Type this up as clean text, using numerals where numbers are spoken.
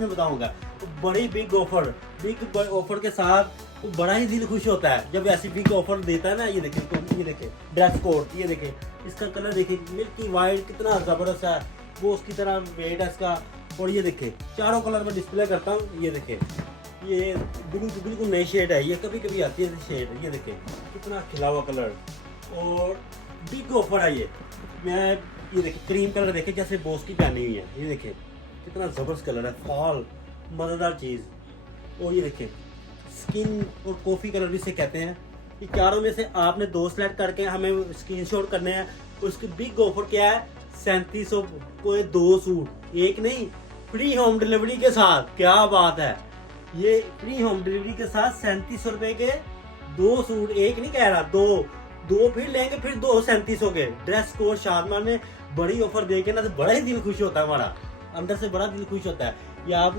मैं बताऊंगा तो बड़ी बिग ऑफर के साथ तो बड़ा ही दिल खुश होता है जब ऐसी बिग ऑफर देता है ना। ये देखिए तो ये देखिए ड्रेस कोड, ये देखिए इसका कलर देखिए मिल्की वाइट कितना जबरदस्त है, वो उसकी तरह वेट है इसका। और ये देखिए चारों कलर में डिस्प्ले करता हूँ। ये देखिए ये बिल्कुल नई शेड है, ये कभी कभी आती है शेड। ये देखिए कितना खिला हुआ कलर और बिग ऑफर है ये। मैं ये देखिए क्रीम कलर देखिए जैसे बॉस की पहनी हुई है। ये देखिए कितना जबरदस्त कलर है, फॉल मजेदार चीज़। और ये देखिए स्किन और कॉफ़ी कलर भी इसे कहते हैं। ये चारों में से आपने 2 सेलेक्ट करके हमें स्क्रीनशॉट करने हैं। उसकी बिग ऑफर क्या है, 3700 को 2 सूट, एक नहीं फ्री होम डिलीवरी के साथ। क्या बात है, ये फ्री होम डिलीवरी के साथ 3700 रुपए के 2 सूट, एक नहीं कह रहा, दो फिर लेंगे, फिर 2 3700 के ड्रेस कोड। शादमान ने बड़ी ऑफर दे के ना तो बड़ा ही दिल खुश होता है, हमारा अंदर से बड़ा दिल खुश होता है। ये आप